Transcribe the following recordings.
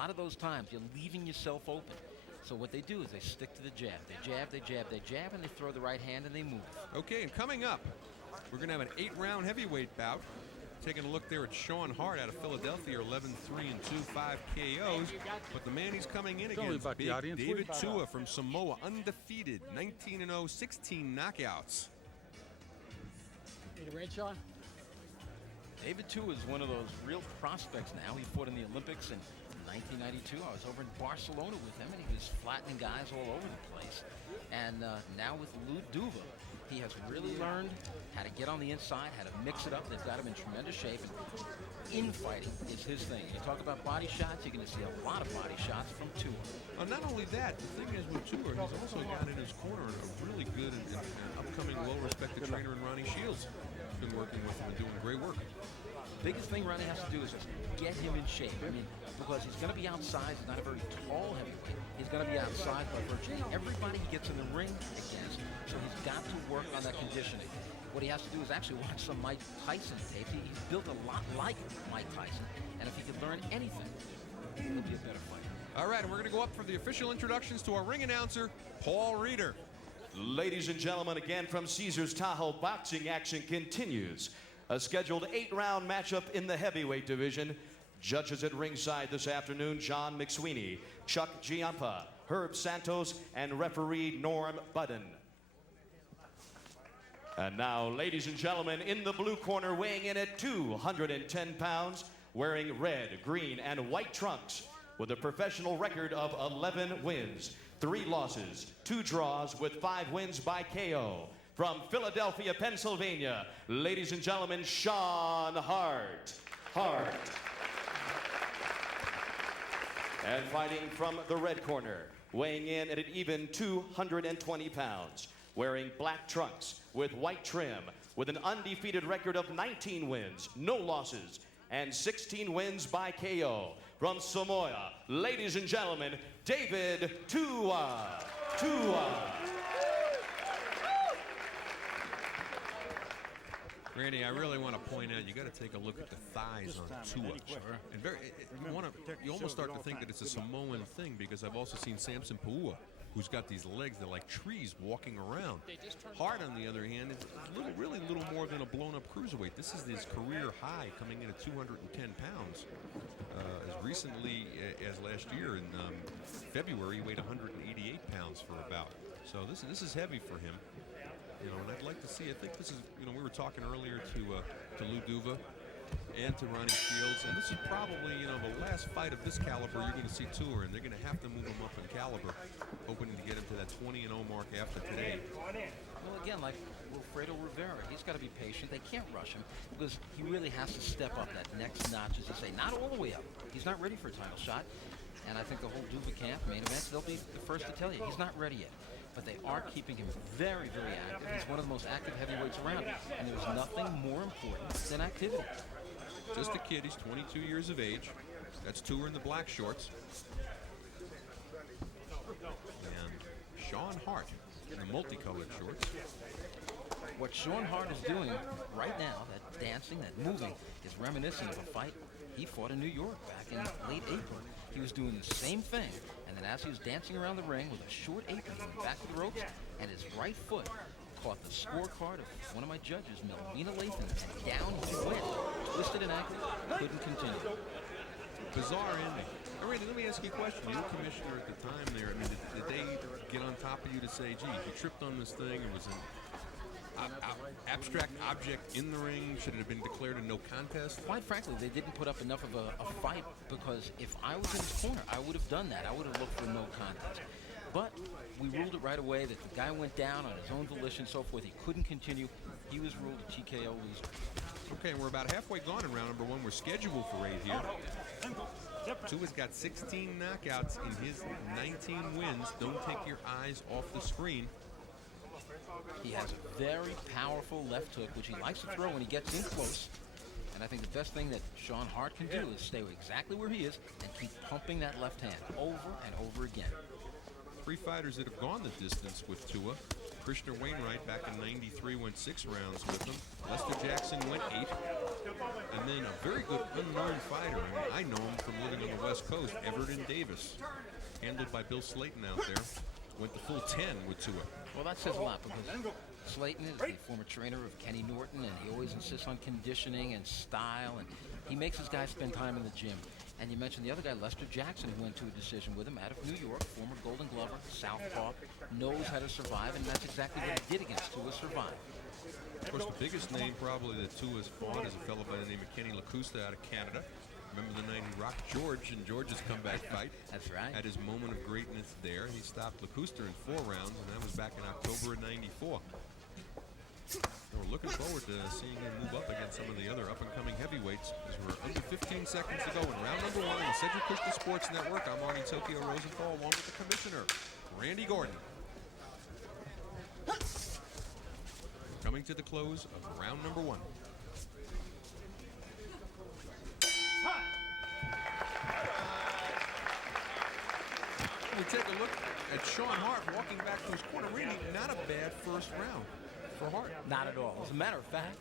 lot of those times you're leaving yourself open. So what they do is they stick to the jab. They jab, they jab, they jab, and they throw the right hand and they move. Okay, and coming up, we're going to have an 8-round heavyweight bout. Taking a look there at Sean Hart out of Philadelphia, 11-3 and 2, 5 KOs. But the man he's coming in against, big David Tua from Samoa, undefeated, 19-0, 16 knockouts. Need a red, Sean? David Tua is one of those real prospects now. He fought in the Olympics in 1992. I was over in Barcelona with him, and he was flattening guys all over the place. And now with Lou Duva, he has really learned how to get on the inside, how to mix it up. They've got him in tremendous shape, and infighting is his thing. You talk about body shots, you're going to see a lot of body shots from Tua. Not only that, the thing is with Tua, he's also got in his corner a really good and upcoming well-respected trainer in Ronnie Shields. He's been working with him and doing great work. Biggest thing Ronnie has to do is just get him in shape. I mean, because he's going to be outside. He's not a very tall heavyweight. He's going to be outside by virtually everybody he gets in the ring against. So he's got to work on that conditioning. What he has to do is actually watch some Mike Tyson tapes. He's built a lot like Mike Tyson. And if he could learn anything, he'll be a better fighter. All right, and we're going to go up for the official introductions to our ring announcer, Paul Reeder. Ladies and gentlemen, again from Caesars Tahoe, boxing action continues. A scheduled 8-round matchup in the heavyweight division. Judges at ringside this afternoon, John McSweeney, Chuck Giampa, Herb Santos, and referee Norm Budden. And now, ladies and gentlemen, in the blue corner, weighing in at 210 pounds, wearing red, green, and white trunks, with a professional record of 11 wins, 3 losses, 2 draws, with 5 wins by KO. From Philadelphia, Pennsylvania, ladies and gentlemen, Sean Hart. And fighting from the red corner, weighing in at an even 220 pounds, wearing black trunks with white trim, with an undefeated record of 19 wins, no losses, and 16 wins by KO. From Samoa, ladies and gentlemen, David Tua. Randy, I really want to point out, you got to take a look at the thighs on Tua. And you almost start to think that it's a Samoan thing, because I've also seen Samson Pua, who's got these legs that are like trees walking around. Hart, on the other hand, is really little more than a blown-up cruiserweight. This is his career high, coming in at 210 pounds. As recently as last year in February, he weighed 188 pounds for a bout. So this is heavy for him. You know, and I'd like to see, I think this is, you know, we were talking earlier to Lou Duva and to Ronnie Shields, and this is probably, you know, the last fight of this caliber you're going to see Tua, and they're going to have to move him up in caliber, hoping to get him to that 20-0 mark after today. Well, again, like Wilfredo Rivera, he's got to be patient. They can't rush him, because he really has to step up that next notch, as you say, not all the way up. He's not ready for a title shot, and I think the whole Duva camp, main events, they'll be the first to tell you, he's not ready yet. But they are keeping him very, very active. He's one of the most active heavyweights around, and there's nothing more important than activity. Just a kid, he's 22 years of age. That's Tua in the black shorts. And Sean Hart in the multicolored shorts. What Sean Hart is doing right now, that dancing, that moving, is reminiscent of a fight he fought in New York back in late April. He was doing the same thing, and then as he was dancing around the ring with a short apron, he went back to the ropes, and his right foot caught the scorecard of one of my judges, Melvina Lathan, and down he went. Twisted and active, couldn't continue. Bizarre ending. All right, let me ask you a question. You were commissioner at the time there. I mean, did they get on top of you to say, gee, you tripped on this thing, and was an abstract object in the ring? Should it have been declared a no contest? Quite frankly, they didn't put up enough of a fight, because if I was in his corner, I would have done that. I would have looked for no contest. But we ruled it right away that the guy went down on his own volition, so forth. He couldn't continue. He was ruled a TKO loser. Okay, and we're about halfway gone in round number 1. We're scheduled for 8 here. Tua's got 16 knockouts in his 19 wins. Don't take your eyes off the screen. He has a very powerful left hook, which he likes to throw when he gets in close. And I think the best thing that Sean Hart can do is stay exactly where he is and keep pumping that left hand over and over again. 3 fighters that have gone the distance with Tua. Krishna Wainwright back in '93 went 6 rounds with him. Lester Jackson went 8. And then a very good unknown fighter, and I know him from living on the West Coast, Everton Davis, handled by Bill Slayton out there, went the full 10 with Tua. Well, that says a lot because Slayton is the former trainer of Kenny Norton, and he always insists on conditioning and style, and he makes his guys spend time in the gym. And you mentioned the other guy, Lester Jackson, who went to a decision with him out of New York, former Golden Glover, southpaw, knows how to survive, and that's exactly what he did against Tua, survive. Of course, the biggest name probably that Tua's fought is a fellow by the name of Kenny Lacusta out of Canada. Remember the night he rocked George in George's comeback fight? That's right. Had his moment of greatness there. He stopped Lacusta in 4 rounds, and that was back in October of '94. So we're looking forward to seeing him move up against some of the other up-and-coming heavyweights as we're under 15 seconds to go in round number 1 on the Cedric Kushner Sports Network. I'm Arnie Tokyo Rosenthal along with the commissioner, Randy Gordon. Coming to the close of round number 1. We take a look at Sean Hart walking back to his corner. Really not a bad first round for Hart. Not at all. As a matter of fact,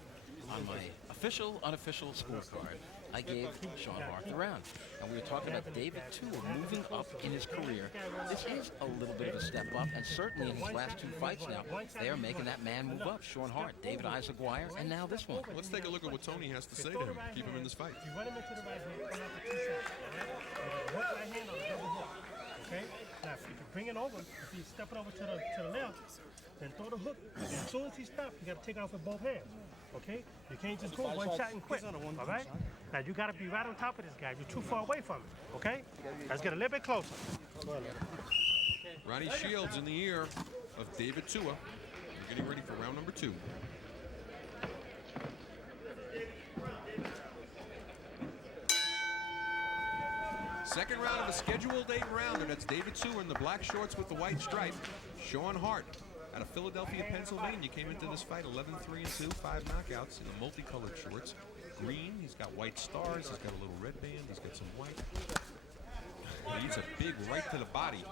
on my official, unofficial scorecard, I gave Sean Hart the round. And we were talking about David Tua moving up in his career. This is a little bit of a step up, and certainly in his last 2 fights now, they are making that man move up. Sean Hart, David Isaguirre, and now this one. Let's take a look at what Tony has to say to him. Keep him in this fight. You run him into the right hand, come out for 2 seconds, all right? With one right hand on the double hook, okay? Now, if you can bring it over, if he's stepping over to the left, then throw the hook. As soon as he stops, you got to take it off with both hands, okay? You can't just go one shot and quit, all right? Now, you got to be right on top of this guy. You're too far away from him, okay? Let's get a little bit closer. Ronnie Shields in the ear of David Tua. We're getting ready for round number 2. Second round of a scheduled 8-rounder. That's David Tua in the black shorts with the white stripe. Sean Hart out of Philadelphia, Pennsylvania, came into this fight 11-3-2, 5 knockouts in the multicolored shorts. Green, he's got white stars, he's got a little red band, he's got some white. He needs a big right to the body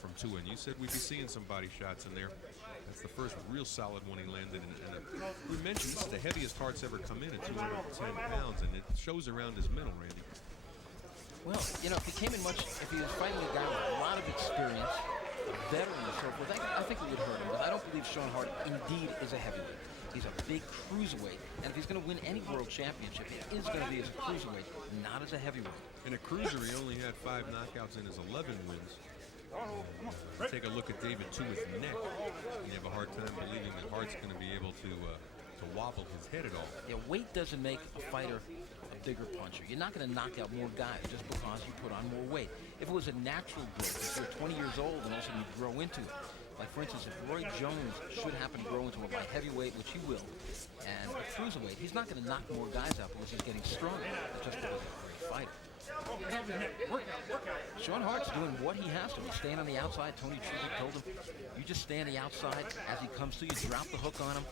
from Tua, and you said we'd be seeing some body shots in there. That's the first real solid one he landed. And we mentioned this is the heaviest Hart's ever come in at 210 pounds, and it shows around his middle, Randy. Well, you know, if he came in if he was fighting a guy with a lot of experience, a veteran and so forth, I think it would hurt him. But I don't believe Sean Hart indeed is a heavyweight. He's a big cruiserweight. And if he's going to win any world championship, it is going to be as a cruiserweight, not as a heavyweight. In a cruiser, he only had 5 knockouts in his 11 wins. Take a look at David Tua's neck, and you have a hard time believing that Hart's going to be able to wobble his head at all. Yeah, weight doesn't make a fighter a bigger puncher. You're not going to knock out more guys just because you put on more weight. If it was a natural growth, if you're 20 years old and all of a sudden you grow into it, like for instance, if Roy Jones should happen to grow into a light heavyweight, which he will, and a cruiserweight, he's not going to knock more guys out because he's getting stronger, just because he's a great fighter. Sean Hart's doing what he has to. He's staying on the outside. Tony Truitt told him, you just stay on the outside. As he comes to you, drop the hook on him.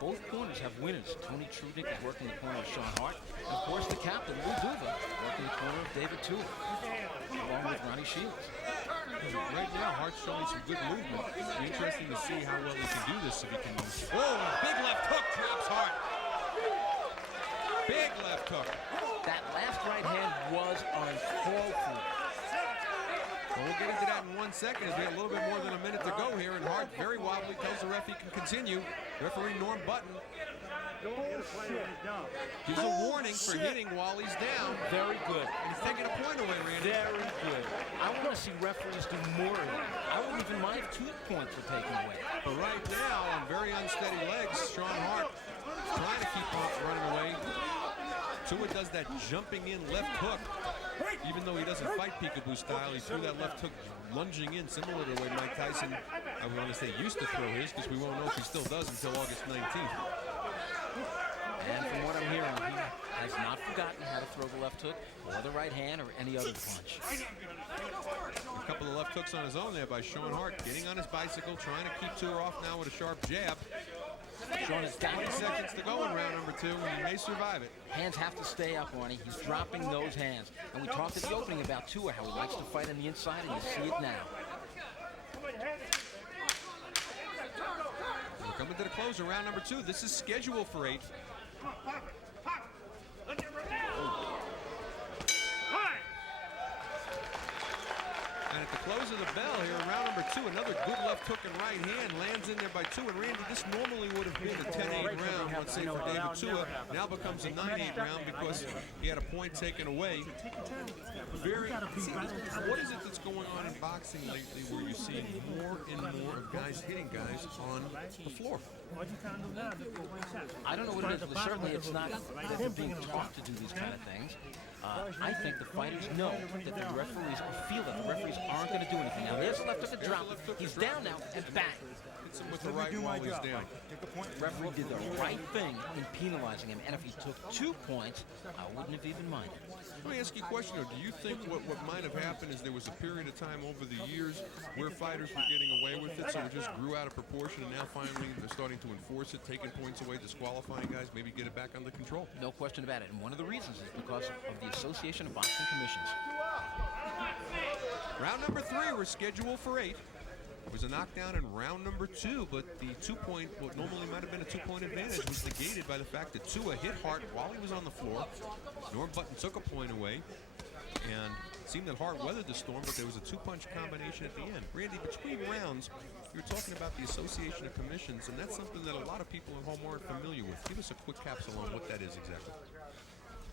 Both corners have winners. Tony Truitt is working the corner of Sean Hart. And of course, the captain, Lou Duva, working the corner of David Tua, along with Ronnie Shields. Right now, Hart's showing some good movement. It'll be interesting to see how well he can do this if he can use. Oh, big left hook drops Hart. Big left hook. That last right hand was uncalled for. Well, we'll get into that in 1 second as we have a little bit more than a minute to go here. And Hart, very wobbly, tells the ref he can continue. Referee Norm Button gives a warning for hitting while he's down. Very good. And he's taking a point away, Randy. Very good. I want to see referees do more of it. I wouldn't even mind if 2 points were taken away. But right now, on very unsteady legs, Sean Hart trying to keep Hart running away. Tua does that jumping in left hook. Even though he doesn't fight peekaboo style, he threw that left hook lunging in, similar to the way Mike Tyson, I would want to say, used to throw his, because we won't know if he still does until August 19th. And from what I'm hearing, he has not forgotten how to throw the left hook or the right hand or any other punch. A couple of left hooks on his own there by Sean Hart, getting on his bicycle, trying to keep Tua off now with a sharp jab. Sean has got 20 seconds to go in round number 2, and he may survive it. Hands have to stay up, Ronnie. He's dropping those hands. And we talked at the opening about Tua, how he likes to fight on the inside, and you see it now. We're coming to the close of round number 2. This is scheduled for 8. And at the close of the bell here in round number 2, another good left hook and right hand lands in there by Tua. And Randy, this normally would have been a 10-8 round, let's say, for David Tua. Now becomes a 9-8 round because he had a point taken away. What is it that's going on in boxing lately where you see more and more of guys hitting guys on the floor? I don't know what it is, but certainly it's not that they're being taught to do these kind of things. I think the fighters know that the referees, or feel that the referees aren't going to do anything. Now, there's a left hook and drop. He's down now, and back. Hits him with the right while he's down. The referee did the right thing in penalizing him, and if he took 2 points, I wouldn't have even minded. Let me ask you a question, though. Do you think what might have happened is there was a period of time over the years where fighters were getting away with it, so it just grew out of proportion, and now finally they're starting to enforce it, taking points away, disqualifying guys, maybe get it back under control? No question about it, and one of the reasons is because of the Association of Boxing Commissions. Round number 3, we're scheduled for 8. It was a knockdown in round number 2, but the 2-point, what normally might have been a 2-point advantage, was negated by the fact that Tua hit Hart while he was on the floor. Norm Button took a point away, and it seemed that Hart weathered the storm, but there was a 2-punch combination at the end. Randy, between rounds, you're talking about the Association of Commissions, and that's something that a lot of people at home aren't familiar with. Give us a quick capsule on what that is exactly.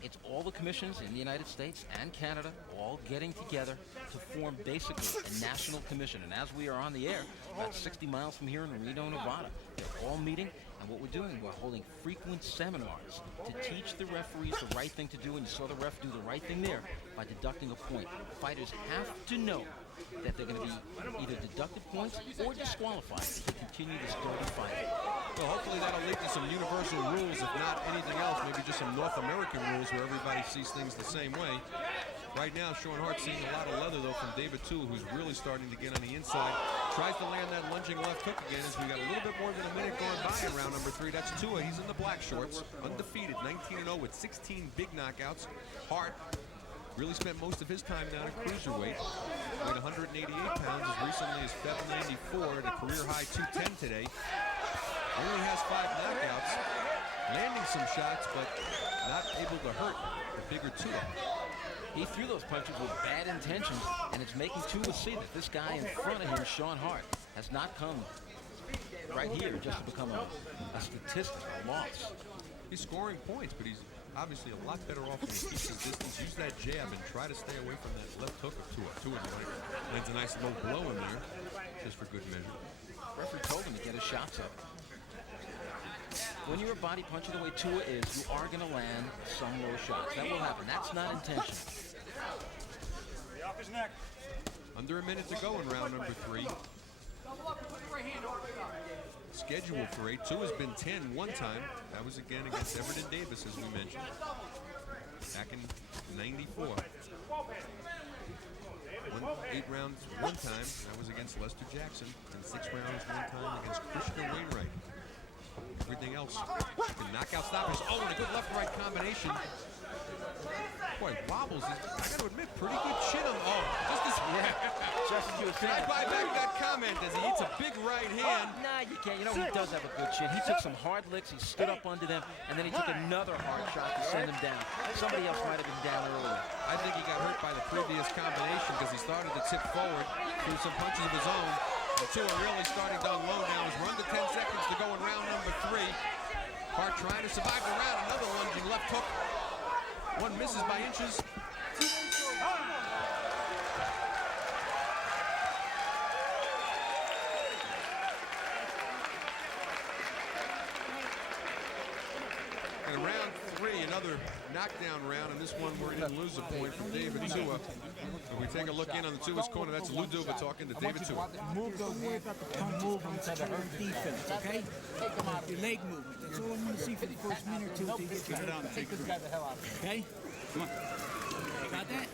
It's all the commissions in the United States and Canada all getting together to form basically a national commission. And as we are on the air, about 60 miles from here in Reno, Nevada, they're all meeting. And what we're doing, we're holding frequent seminars to teach the referees the right thing to do. And you saw the ref do the right thing there by deducting a point. Fighters have to know that they're going to be either deducted points or disqualified to continue this dirty fight. Well, hopefully that'll lead to some universal rules, if not anything else, maybe just some North American rules where everybody sees things the same way. Right now, Sean Hart seeing a lot of leather, though, from David Tua, who's really starting to get on the inside. Tries to land that lunging left hook again as we got a little bit more than a minute going by in round number 3. That's Tua. He's in the black shorts, undefeated, 19-0 with 16 big knockouts. Hart really spent most of his time down at cruiserweight. Weighed 188 pounds as recently as February 94 at a career-high 210 today. Only has 5 knockouts, landing some shots, but not able to hurt the bigger Tua. He threw those punches with bad intentions, and it's making Tua see that this guy in front of him, Sean Hart, has not come right here just to become a statistic, a loss. He's scoring points, but he's obviously a lot better off when he keeps his distance. Use that jab and try to stay away from that left hook of Tua. Tua lands a nice low blow in there, just for good measure. The referee told him to get his shots up. When you're a body puncher the way Tua is, you are going to land some low shots. That will happen. That's not intentional. Under a minute to go in round number 3. Scheduled for 8. Tua's been 10 one time. That was again against Everton Davis, as we mentioned, back in '94. 8 rounds one time. That was against Lester Jackson. And 6 rounds one time against Krishna Wainwright. Everything else, the knockout stoppers. Oh, and a good left-right combination. Boy, wobbles. I got to admit, pretty good chin on. Oh, just as can I buy back that comment as he eats a big right hand? Nah, you can't. You know, he does have a good chin. He took some hard licks. He stood up under them, and then he took another hard shot to send him down. Somebody else might have been down earlier. I think he got hurt by the previous combination because he started to tip forward through some punches of his own. And Tua really starting to unload now as we're under 10 seconds to go in round number 3. Hart trying to survive the round. Another lunging left hook. One misses by inches. And round 3, another knockdown round, and this one we're going to lose a point from David Tua. If we take a look in on the Tua's corner, that's Lou Duva talking to David Tua. Move those words about the punch movement to the defense, okay? Your leg movement. That's all I'm going to see for the first minute or two until you get your head on. Take this guy the hell out of here. Okay? Come on. Got that?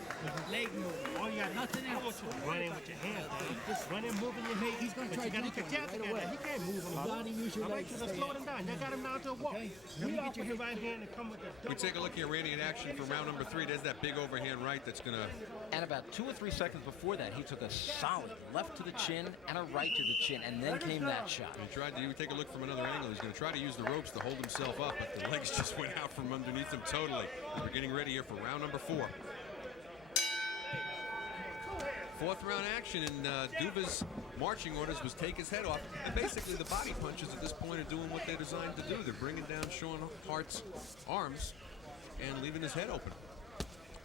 Leg move. All you got Nothing else. run in with your hands, man. Just Run in, moving your head. He's gonna But try you got to jumping get your right together. away. He can't move on the You ball. gotta use your All right, legs so to let's stay slow in. him down. You got him down to a walk. Okay. You Let me off get your with the hip. right hand and come with the We double. take a look here, Randy, in action for round number 3. There's that big overhand right that's going to... And about 2 or 3 seconds before that, he took a solid left to the chin and a right to the chin, and then came that shot. He tried to take a look from another angle. He's going to try to use the ropes to hold himself up, but the legs just went out from underneath him totally. We're getting ready here for round number 4. 4th round action, and Duva's marching orders was take his head off. And basically the body punches at this point are doing what they're designed to do. They're bringing down Sean Hart's arms and leaving his head open.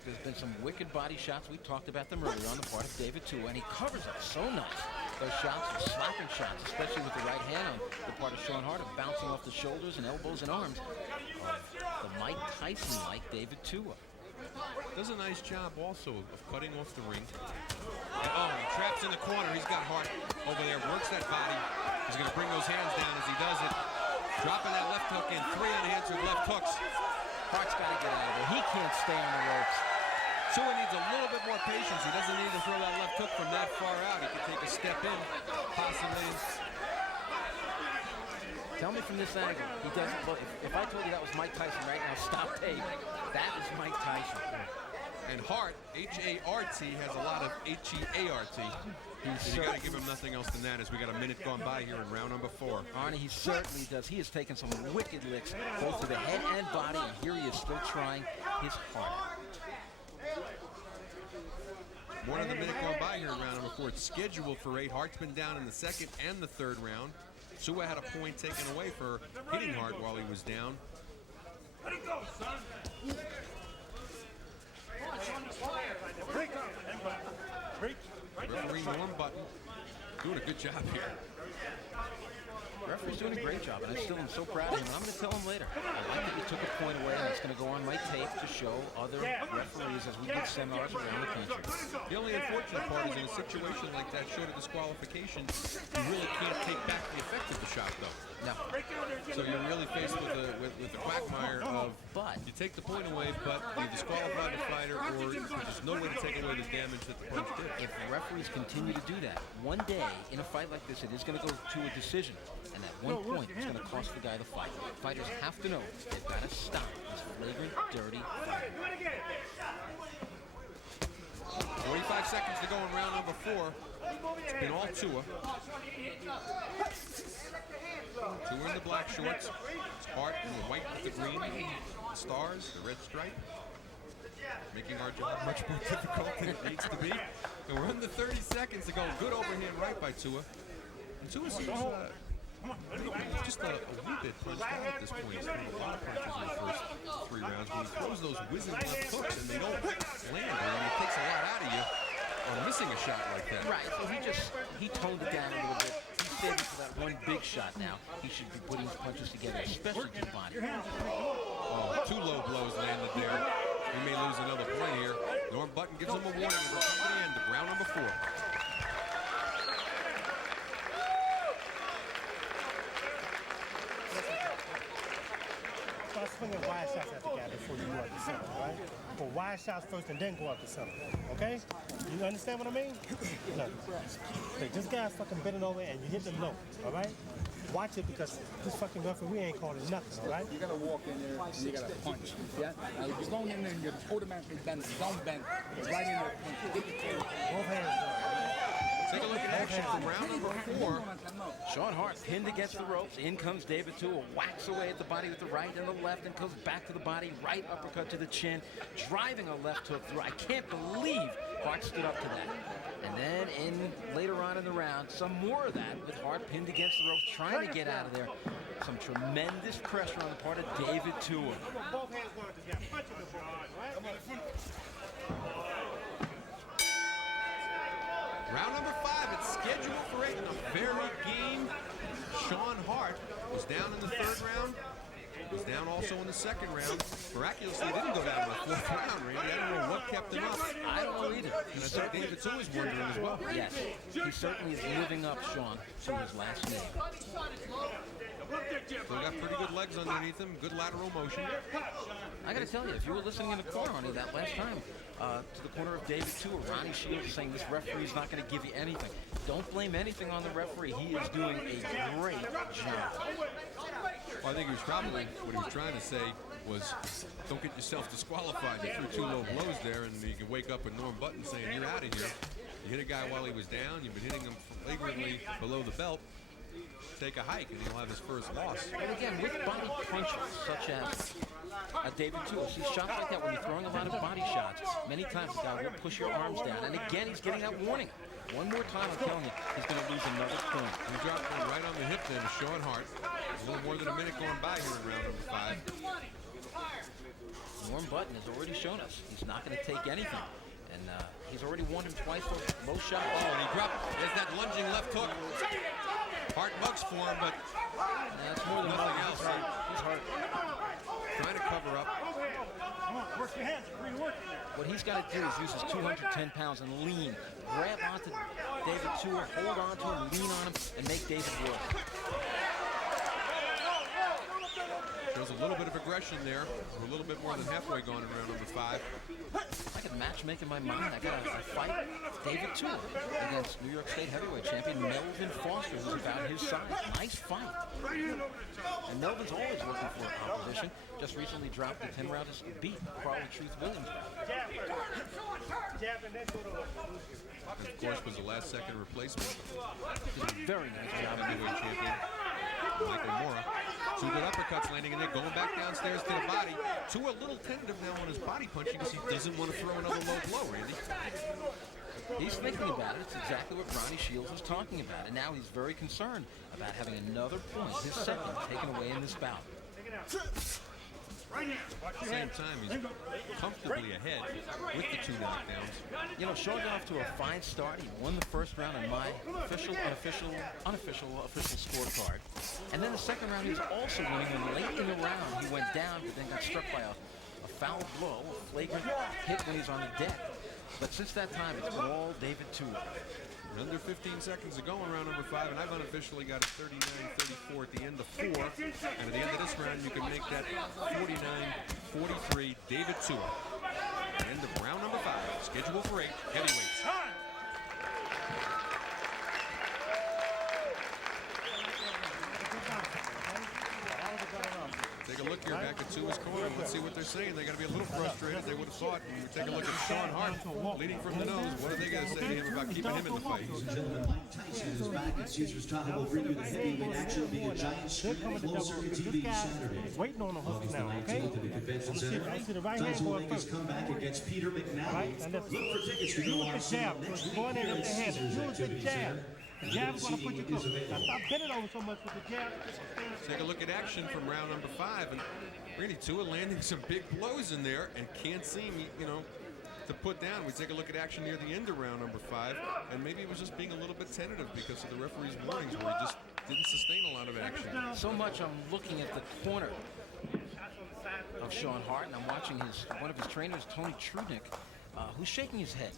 There's been some wicked body shots. We talked about them earlier on the part of David too, and he covers it so nice. Those shots are slapping shots, especially with the right hand on the part of Sean Hart, of bouncing off the shoulders and elbows and arms of the Mike Tyson-like David Tua. Does a nice job also of cutting off the ring. Oh, he traps in the corner. He's got Hart over there, works that body. He's going to bring those hands down as he does it. Dropping that left hook in, 3 unanswered left hooks. Hart's got to get out of there. He can't stay on the ropes. Tua needs a little bit more patience. He doesn't need to throw that left hook from that far out. He can take a step in, possibly. Tell me from this angle, he doesn't look. If I told you that was Mike Tyson right now, stop tape. That is Mike Tyson. And Hart, H-A-R-T, has a lot of H-E-A-R-T. You got to give him nothing else than that, as we got a minute gone by here in round number 4. Arnie, he certainly does. He has taken some wicked licks, both to the head and body, and here he is still trying his hardest. More than a minute gone by here in round number 4. It's scheduled for 8. Hart's been down in the 2nd and the 3rd round. Tua had a point taken away for hitting Hart while he was down. Let it go, son. Referee Norm Button doing a good job here. The referee's doing a great job, and I still am so proud of him. And I'm going to tell him later. I like that he took a point away, and it's going to go on my tape to show other referees as we did seminars around the country. The only unfortunate part is in a situation like that, short of disqualification, you really can't take back the effect of the shot, though. No. So you're really faced with the quagmire of you take the point away, but you disqualify the fighter, or there's no way to take away the damage that the punch did. If the referees continue to do that, one day in a fight like this, it is going to go to a decision. And at one point, it's going to cost the guy the fight. Fighters have to know they've got to stop this flagrant, dirty fighting. 45 seconds to go in round number 4. It's been all Tua. Tua in the black shorts. It's Hart in the white with the green stars, the red stripe. Making our job much more difficult than it needs to be. And we're under 30 seconds to go. Good overhand right by Tua. And Tua seems just a wee bit punched out at this point. He's thrown a lot of punches in the first 3 rounds. When he throws those whizzing left hooks and they don't land, I mean, it takes a lot out of you on missing a shot like that. Right, so he toned it down a little bit. He's saving for that one big shot now. He should be putting his punches together, especially to the body. Oh, 2 low blows landed there. We may lose another point here. Norm Button gives him a warning. We're coming to the end of round number 4. Start swinging wide shots at the guy before you go out the center, all right? Go wide shots first and then go out the center, okay? You understand what I mean? Look, this guy's fucking bending over and you hit the low, all right? Watch it because this fucking referee ain't calling nothing, all right? You gotta walk in there and you gotta punch. Yeah? Now, if you're going in there and you're automatically bent, don't bend. Right in there, punch. Get your Both hands. Take a look at action from round number 4. Sean Hart pinned against the ropes. In comes David Tua, whacks away at the body with the right and the left, and goes back to the body, right uppercut to the chin, driving a left hook through. I can't believe Hart stood up to that. And then later on in the round, some more of that with Hart pinned against the ropes, trying to get out of there. Some tremendous pressure on the part of David Tua. Both hands going together. Punch it before, all right? Round number 5, it's scheduled for 8 in a very game. Sean Hart was down in the 3rd round. Was down also in the 2nd round. Miraculously, he didn't go down in the 4th round, Randy. I don't know what kept him up. I don't know either. And I think David Tua is wondering as well. Yes, he certainly is living up, Sean, to his last name. Still got pretty good legs underneath him, good lateral motion. I got to tell you, if you were listening in the corner on it that last time, to the corner of David Tua. Ronnie Shields is saying this referee's not going to give you anything. Don't blame anything on the referee. He is doing a great job. Well, I think he was probably, what he was trying to say was, don't get yourself disqualified. You threw 2 low blows there, and you can wake up with Norm Button saying, you're out of here. You hit a guy while he was down. You've been hitting him flagrantly below the belt. Take a hike, and he'll have his first loss. And again, with body punches, such as David Tua, see shots like that when you're throwing a lot of body shots, many times the guy will push your arms down. And again, he's getting that warning. One more time, I'm telling you, he's going to lose another point. He dropped one right on the hip then to Sean Hart. A little more than a minute going by here in round number 5. Norm Button has already shown us he's not going to take anything. And he's already won him twice for both shots. Oh, and he dropped. There's that lunging left hook. Hart bugs for him, but that's more than nothing else. He's hurt. Trying to cover up. Work your hands. What he's got to do is use his 210 pounds and lean. Grab onto David Tua, hold on to him, lean on him, and make David work. Shows a little bit of aggression there. We're a little bit more than halfway gone in round number 5. I could matchmake in my mind. I got a fight David Tua against New York State heavyweight champion Melvin Foster, who's about his size. Nice fight. And Melvin's always looking for a competition. Just recently dropped the 10-round to beat Carly Truth Williams. And of course, was the last-second replacement. Did a very nice job. Heavyweight champion Michael Mora. 2 good uppercuts landing, and they're going back downstairs to the body. Tua a little tentative now on his body punching because he doesn't want to throw another low blow, Randy. He's thinking about it. It's exactly what Ronnie Shields was talking about. And now he's very concerned about having another point, his second, taken away in this bout. At the same time, he's comfortably ahead with the 2 knockdowns. You know, Sean got off to a fine start. He won the first round on my unofficial scorecard. And then the second round, he was also winning. And late in the round, he went down, but then got struck by a foul blow, a flagrant hit when he was on the deck. But since that time, it's all David Tua. Under 15 seconds to go in round number 5, and I've unofficially got a 39-34 at the end of 4. And at the end of this round, you can make that 49-43 David Tua. At the end of round number 5, scheduled for 8 heavyweights. Take a look here back at Tua's corner. Let's see what they're saying. They got to be a little frustrated. They would have thought. When we take a look at Sean Hart, leading from the nose. What are they going to say to him about keeping him in the fight? Ladies and gentlemen, Mike Tyson is back at Caesar's Palace. Will bring you the heavyweight action, being a giant screen closer to TV Saturday. Waiting on the hook August the now, 19th okay? at the Convention Center. Tyson will make his comeback against Peter McNally. Look for tickets to go on sale next week here at Caesar's Activity Center. The jab's going to put you through. Now stop bending over so much with the jab. Take a look at action from round number 5, and really Tua landing some big blows in there and can't seem, to put down. We take a look at action near the end of round number 5, and maybe it was just being a little bit tentative because of the referee's warnings where he just didn't sustain a lot of action. So much I'm looking at the corner of Sean Hart, and I'm watching one of his trainers, Tony Trudnick, who's shaking his head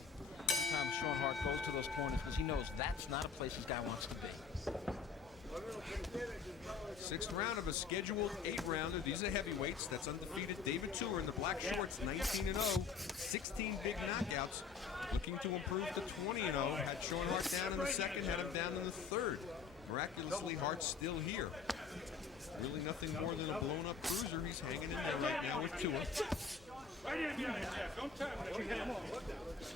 every time Sean Hart goes to those corners because he knows that's not a place this guy wants to be. 6th round of a scheduled 8-rounder. These are heavyweights. That's undefeated David Tua in the black shorts, 19-0, 16 big knockouts. Looking to improve to 20-0. Had Sean Hart down in the second, had him down in the third. Miraculously, Hart's still here. Really nothing more than a blown-up cruiser. He's hanging in there right now with Tua.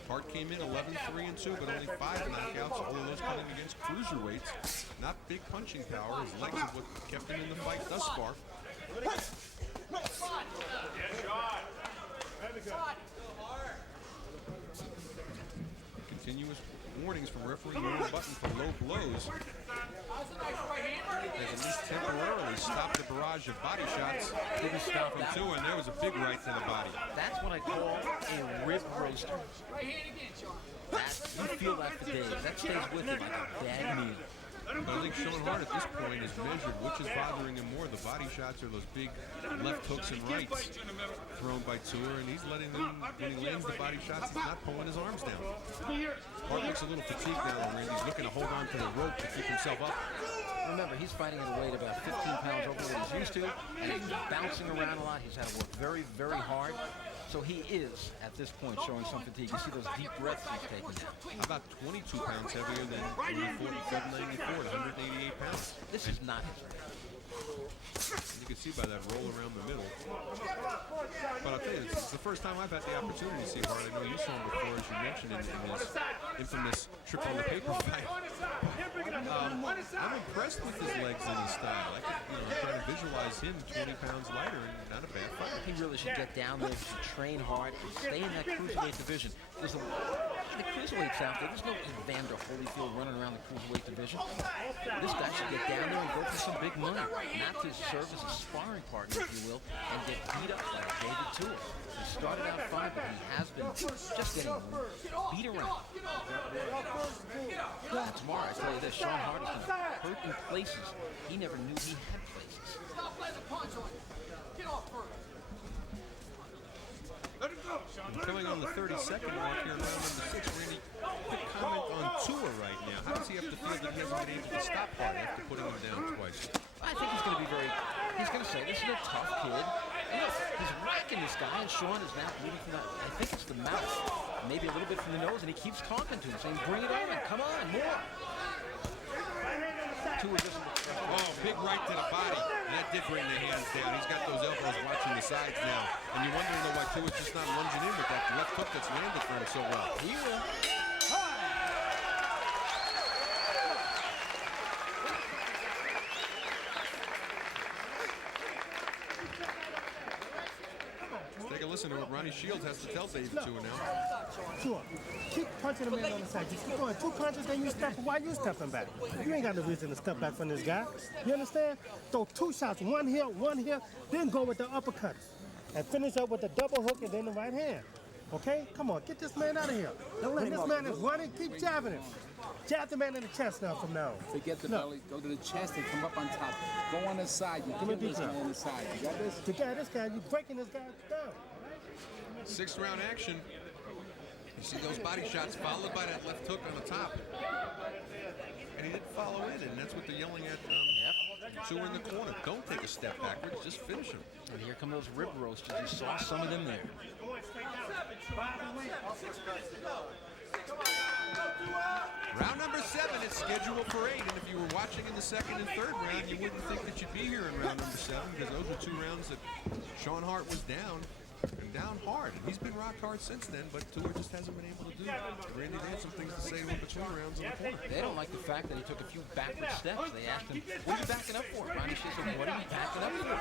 Hart came in 11-3-2, but only 5 knockouts, all of those coming against cruiserweights. Not big punching power. His legs are what kept him in the fight thus far. Continuous warnings from referee Norm Button for low blows. They've at least temporarily stopped the barrage of body shots. Didn't stop From that. Tua, and there was a big right to the body. That's what I call a rib roaster. You feel that for days. That stays with you like a bad meal. But I think Sean Hart at this point has measured which is bothering him more, the body shots or those big left hooks and rights thrown by Tua, and he's letting them, when he lands the body shots, he's not pulling his arms down. Hart looks a little fatigued now, Randy. He's looking to hold on to the rope to keep himself up. Remember, he's fighting at a weight about 15 pounds over what he's used to, and he's bouncing around a lot. He's had to work very, very hard. So he is, at this point, showing some fatigue. You see those deep breaths he's taking. About 22 pounds heavier than 47, 94 at 188 pounds. This is not his range. You can see by that roll around the middle. But I'll tell you, this is the first time I've had the opportunity to see Hart. I know you saw him before, as you mentioned, in his infamous trip on the paper fight. I'm impressed with his legs and his style. I could, try to visualize him 20 pounds lighter and not a bad fighter. He really should get down there, should train hard, and stay in that cruiserweight division. There's the cruiserweights out there. There's no Evander Holyfield running around the cruiserweight division. This guy should get down there and go for some big money, not to serve as a sparring partner, if you will, and get beat up like David Tua. He started out fine, but he has been just getting beat around. And tomorrow, I tell you this, Sean Hart is going to hurt in places he never knew he had places. Coming on the 32nd mark here in round number 6, Randy, quick comment on Tua right now. How does he have to feel that he hasn't been able to stop Hart after putting him down twice? I think he's going to be he's going to say, this is a tough kid. You know, he's racking this guy, and Sean is now bleeding from I think it's the mouth, maybe a little bit from the nose, and he keeps talking to him, saying, bring it on, come on, more. Oh, big right to the body. That did bring the hands down. He's got those elbows watching the sides now. And you're wondering though why Tua's just not lunging in with that left hook that's landed for him so well. He will. Let's take a listen to what Ronnie Shields has to tell David Tua now. Sure. Keep punching the man on the side. Just keep going. 2 punches, then you step. Why you stepping back? You ain't got no reason to step back from this guy. You understand? Throw 2 shots, one here, then go with the uppercut. And finish up with the double hook and then the right hand. Okay? Come on, get this man out of here. When this man is running, keep jabbing him. Jab the man in the chest now from now on. Forget the belly, go to the chest and come up on top. Go on the side, you kill this guy on the side. You got this? This guy, you breaking this guy down. 6th round action. You see those body shots followed by that left hook on the top. And he didn't follow in, and that's what they're yelling at Tua in the corner. Don't take a step backwards, just finish him. And here come those rib roasters. You saw some of them there. Round number 7 is scheduled for 8, and if you were watching in the 2nd and 3rd round, you wouldn't think that you'd be here in round number 7, because those were 2 rounds that Sean Hart was down, and down hard. And he's been rocked hard since then, but Tua just hasn't been able to do it. Randy, they had some things to say to him between rounds on the corner. They don't like the fact that he took a few backward steps. They asked him, what are you backing up for? Ronnie Shields said, what are you backing up for?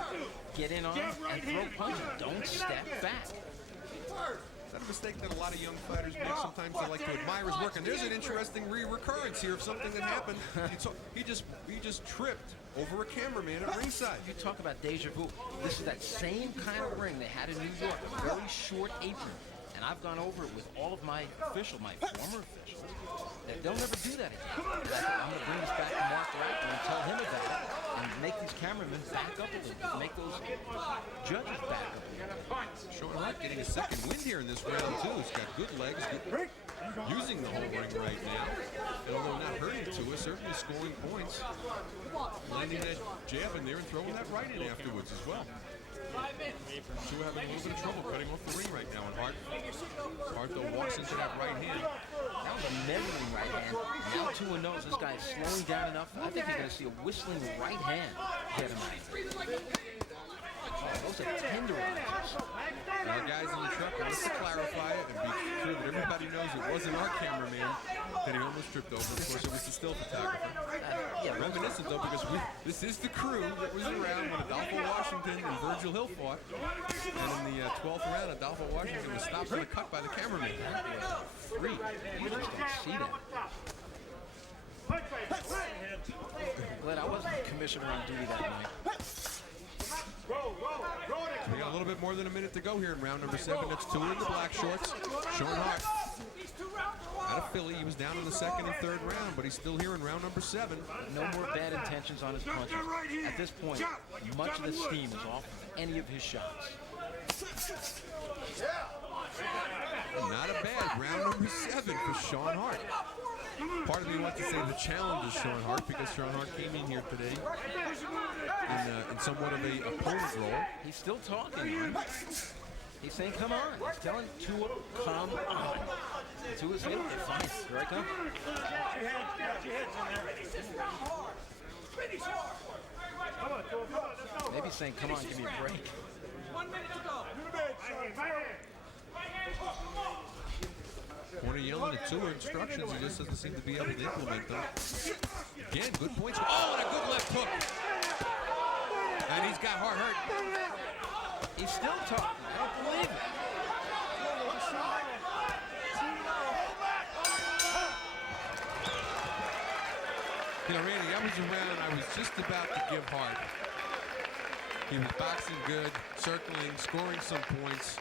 Get in on him and throw punches. Don't step back. Is that a mistake that a lot of young fighters make? Sometimes they like to admire his work, and there's an interesting recurrence here of something that happened. He just tripped over a cameraman at ringside. You talk about deja vu. This is that same kind of ring they had in New York, a very short apron. And I've gone over it with all of my former officials. They'll never do that again. And I'm going to bring this back to Mark Rackman and tell him about it and make these cameramen back up a little bit, make those judges back up a little bit. Sean Hart getting a 2nd win here in this round, too. He's got good legs, using the whole ring right now. And although not hurting Tua, certainly scoring points. Landing that jab in there and throwing that right in afterwards as well. Tua having a little bit of trouble cutting off the ring right now, and Hart though walks into that right hand. That was a measuring right hand. Now Tua knows this guy is slowing down enough. I think you're going to see a whistling right hand get him out. Those are tenderizers. Now, guys in the truck, let's clarify it and be sure that everybody knows it wasn't our cameraman that he almost tripped over. Of course, it was the still photographer. Reminiscent, though, because this is the crew that was around when Adolfo Washington and Virgil Hill fought. And in the 12th round, Adolfo Washington was stopped on a cut by the cameraman. Free. You just don't see that. Glad I wasn't the commissioner on duty that night. We got a little bit more than a minute to go here in round number 7. That's Tua in the black shorts. Sean Hart out of Philly. He was down in the 2nd and 3rd round, but he's still here in round number 7. No more bad intentions on his punches. At this point, much of the steam is off of any of his shots. Not a bad round number 7 for Sean Hart. Part of me wants to say the challenge is Sean Hart, because Sean Hart came in here today in somewhat of a opponent role. He's still talking. He's saying, come on. He's telling Tua, come on. Tua's saying, okay, fine. Here I come. Maybe he's saying, come on, give me a break. 1 minute to go. Corner yelling at Tua instructions. He just doesn't seem to be able to implement them. Again, good points. Oh, and a good left hook. And he's got Hart hurt. He's still talking. I don't believe it. You know, Randy, I was around. I was just about to give Hart. He was boxing good, circling, scoring some points.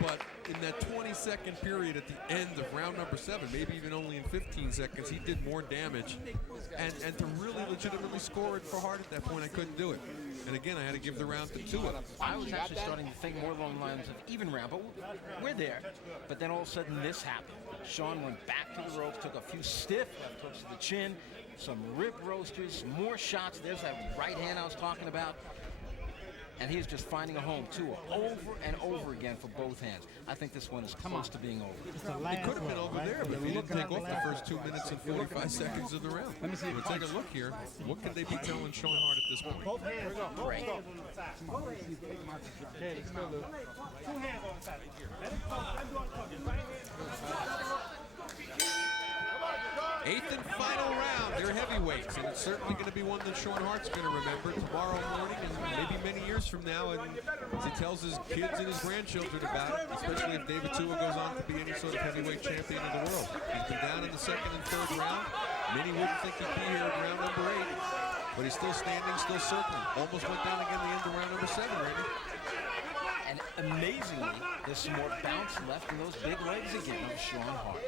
But in that 20-second period at the end of round number 7, maybe even only in 15 seconds, he did more damage. And to really legitimately score it for Hart at that point, I couldn't do it. And again, I had to give the round to Tua. I was actually starting to think more along the lines of even round, but we're there. But then all of a sudden this happened. Sean went back to the ropes, took a few stiff left hooks to the chin, some rib roasters, more shots. There's that right hand I was talking about. And he's just finding a home, Tua, over and over again for both hands. I think this one is close to being over. It could have been over there, but he didn't take off the first 2 minutes and 45 seconds of the round. Let me see. We'll take a look here. What can they be telling Sean Hart at this point? Both hands. Right. Two hands on the side. Let it go. I'm doing it. Right hand. 8th and final round. They're heavyweights, and it's certainly going to be one that Sean Hart's going to remember tomorrow morning and maybe many years from now. And as he tells his kids and his grandchildren about it, especially if David Tua goes on to be any sort of heavyweight champion of the world. He's been down in the 2nd and 3rd round. Many wouldn't think he'd be here at round number 8, but he's still standing, still circling. Almost went down again at the end of round number 7, Randy. And amazingly, there's some more bounce left in those big legs again of Sean Hart.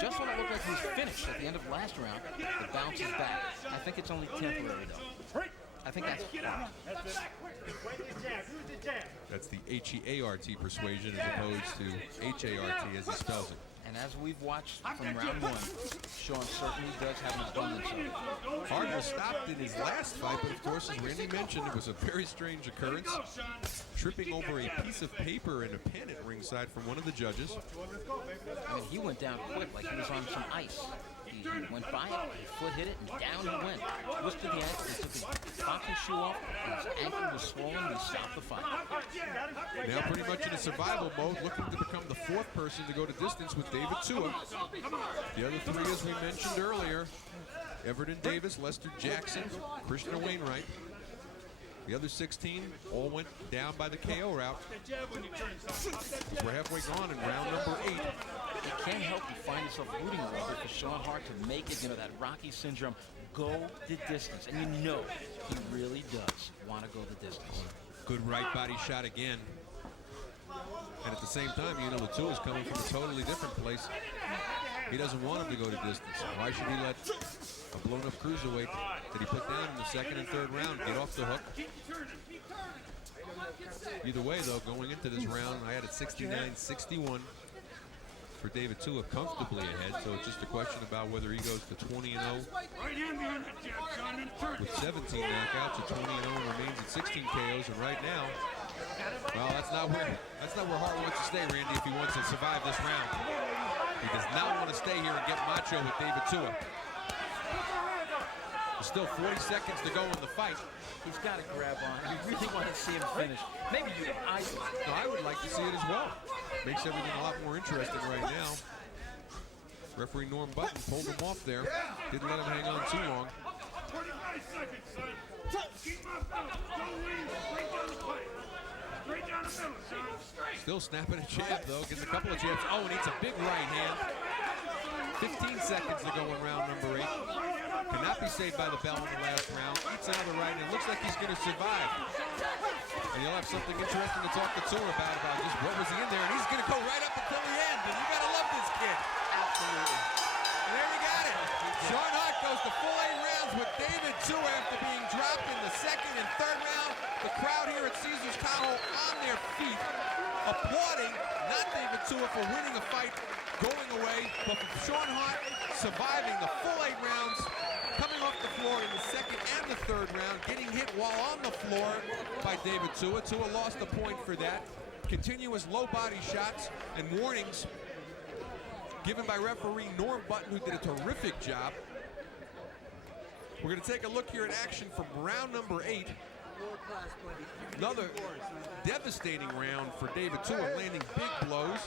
Just when it looked like he was finished at the end of last round, the bounce is back. I think it's only temporary, though. I think that's Hart. That's the H-E-A-R-T persuasion as opposed to H-A-R-T as he spells it. And as we've watched from round 1, Sean certainly does have an abundance of it. Hart was stopped in his last fight, but of course, as Randy mentioned, it was a very strange occurrence. Tripping over a piece of paper and a pen at ringside from one of the judges. I mean, he went down quick like he was on some ice. He went by it, his foot hit it, and down he went. Twisted the ankle, he took his boxing shoe off, and his ankle was swollen, and he stopped the fight. Now pretty much in a survival mode, looking to become the 4th person to go to distance with David Tua. The other 3, as we mentioned earlier, Everton Davis, Lester Jackson, Christian Wainwright. The other 16 all went down by the KO route. We're halfway gone in round number 8. You can't help but find yourself rooting a little bit for Sean Hart to make it, that Rocky syndrome, go the distance. And you know he really does want to go the distance. Good right body shot again. And at the same time, the Tua is coming from a totally different place. He doesn't want him to go to distance. Why should he let a blown-up cruiserweight that he put down in the 2nd and 3rd round get off the hook? Either way, though, going into this round, I had it 69-61 for David Tua, comfortably ahead. So it's just a question about whether he goes to 20-0 with 17 knockouts, or 20-0 and remains at 16 KOs. And right now, well, that's not where Hart wants to stay, Randy. If he wants to survive this round, he does not want to stay here and get macho with David Tua. There's still 40 seconds to go in the fight. He's got to grab on. We really want to see him finish. Maybe you and I do. No, I would like to see it as well. Makes everything a lot more interesting right now. Referee Norm Button pulled him off there. Didn't let him hang on too long. 45 seconds, son. Keep my belt. Don't lean. Straight down the pipe. Straight down the middle, son. Still snapping a jab, though. Gets a couple of jabs. Oh, and eats a big right hand. 15 seconds to go in round number 8. Cannot be saved by the bell in the last round. Eats another right hand. Looks like he's going to survive. And you'll have something interesting to talk to Tua about just what was he in there. And he's going to go right up until the end. And you got to love this kid. Absolutely. And there you got it. Sean Hart goes to full 8 rounds with David Tua after being dropped in the 2nd and 3rd round. The crowd here at Caesars Hollow on their feet, applauding not David Tua for winning a fight going away, but for Sean Hart surviving the full 8 rounds, coming off the floor in the 2nd and the 3rd round, getting hit while on the floor by David Tua. Tua lost a point for that. continuous low body shots and warnings given by referee Norm Button, who did a terrific job. We're going to take a look here at action from round number 8. Another devastating round for David Tua, landing big blows.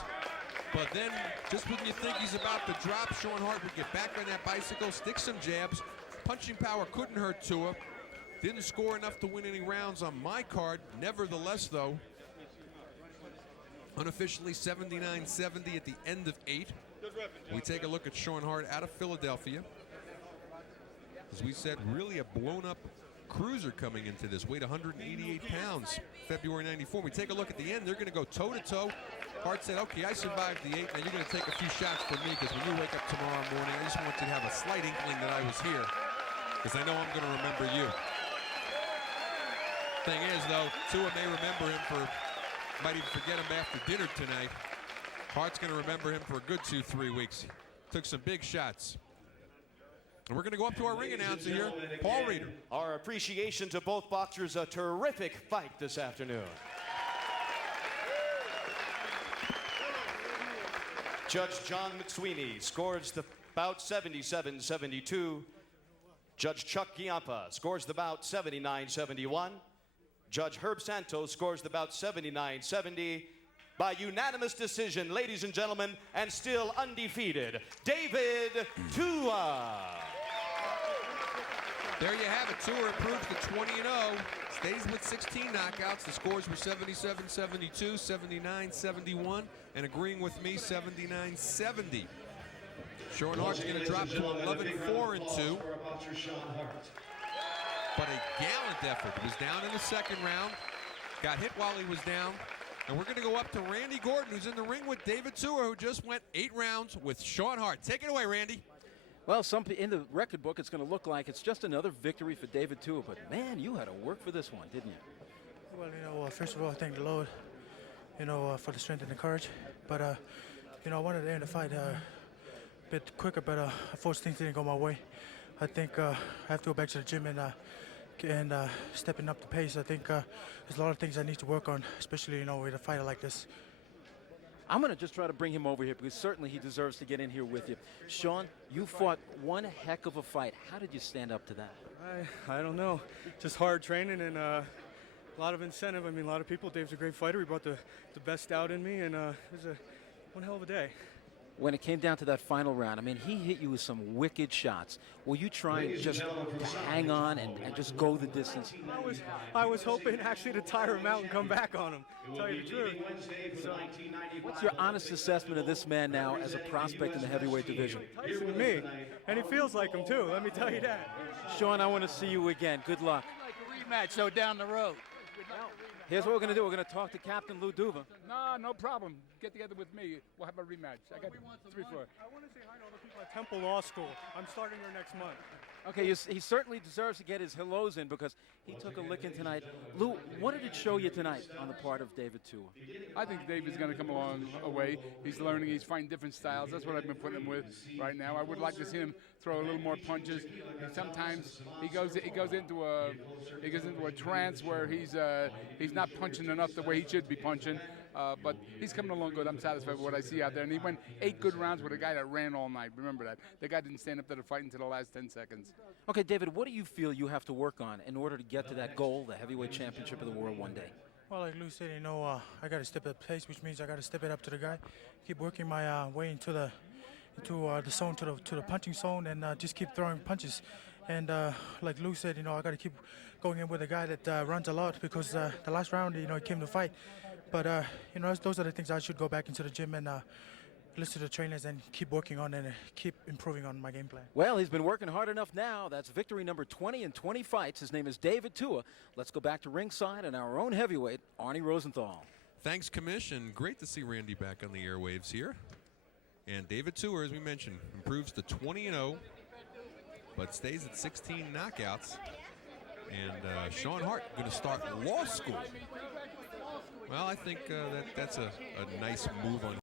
But then, just when you think he's about to drop, Sean Hart would get back on that bicycle, stick some jabs. Punching power couldn't hurt Tua. Didn't score enough to win any rounds on my card. Nevertheless, though, unofficially 79-70 at the end of 8. We take a look at Sean Hart out of Philadelphia. As we said, really a blown-up cruiser coming into this. Weighed 188 pounds, February 94. We take a look at the end. They're going to go toe-to-toe. Hart said, okay, I survived the 8. Now you're going to take a few shots from me, because when you wake up tomorrow morning, I just want you to have a slight inkling that I was here, because I know I'm going to remember you. Thing is, though, Tua may remember him for, might even forget him after dinner tonight. Hart's going to remember him for a good 2-3 weeks. Took some big shots. And we're going to go up to our ring announcer here, Paul Reeder. Our appreciation to both boxers. A terrific fight this afternoon. Judge John McSweeney scores the bout 77-72. Judge Chuck Giampa scores the bout 79-71. Judge Herb Santos scores the bout 79-70. By unanimous decision, ladies and gentlemen, and still undefeated, David Tua. There you have it. Tua improves to 20-0. Stays with 16 knockouts. The scores were 77-72, 79-71, and agreeing with me, 79-70. Sean Hart's going to drop to 11-4-2. But a gallant effort. He was down in the second round. Got hit while he was down. And we're going to go up to Randy Gordon, who's in the ring with David Tua, who just went 8 rounds with Sean Hart. Take it away, Randy. Well, in the record book, it's going to look like it's just another victory for David Tua. But, man, you had to work for this one, didn't you? Well, first of all, I thank the Lord, for the strength and the courage. But, I wanted to end the fight a bit quicker, but unfortunately things didn't go my way. I think I have to go back to the gym and stepping up the pace. I think there's a lot of things I need to work on, especially, with a fighter like this. I'm going to just try to bring him over here, because certainly he deserves to get in here with you. Sean, you fought one heck of a fight. How did you stand up to that? I don't know. Just hard training and a lot of incentive. I mean, a lot of people. Dave's a great fighter. He brought the best out in me, and it was one hell of a day. When it came down to that final round, I mean, he hit you with some wicked shots. Were you trying just to hang on and just go the distance? I was hoping actually to tire him out and come back on him, to tell you the truth. So, what's your honest assessment of this man now as a prospect in the heavyweight division? Tyson to me, and he feels like him too, let me tell you that. Sean, I want to see you again. Good luck. Rematch, so down the road. Here's what we're going to do. We're going to talk to Captain Lou Duva. No problem. Get together with me. We'll have a rematch. I got 3-4. I want to say hi to all the people at Temple Law School. I'm starting there next month. Okay, he certainly deserves to get his hellos in, because he took a licking tonight. Lou, what did it show you tonight on the part of David Tua? I think David's going to come along a way. He's learning. He's fighting different styles. That's what I've been putting him with right now. I would like to see him throw a little more punches. Sometimes he goes into a trance where he's not punching enough the way he should be punching. But he's coming along good. I'm satisfied with what I see out there. And he went 8 good rounds with a guy that ran all night. Remember that. The guy didn't stand up to the fight until the last 10 seconds. Okay, David, what do you feel you have to work on in order to get to that goal, the heavyweight championship of the world one day? Well, like Lou said, I got to step up the pace, which means I got to step it up to the guy, keep working my way into the zone, to the punching zone, and just keep throwing punches. And like Lou said, I got to keep going in with a guy that runs a lot, because the last round, he came to fight. But those are the things I should go back into the gym and listen to the trainers and keep working on and keep improving on my game plan. Well, he's been working hard enough now. That's victory number 20 in 20 fights. His name is David Tua. Let's go back to ringside and our own heavyweight, Arnie Rosenthal. Thanks, Commish, and great to see Randy back on the airwaves here. And David Tua, as we mentioned, improves to 20-0, but stays at 16 knockouts. And Sean Hart going to start law school. Well, I think that's a nice move on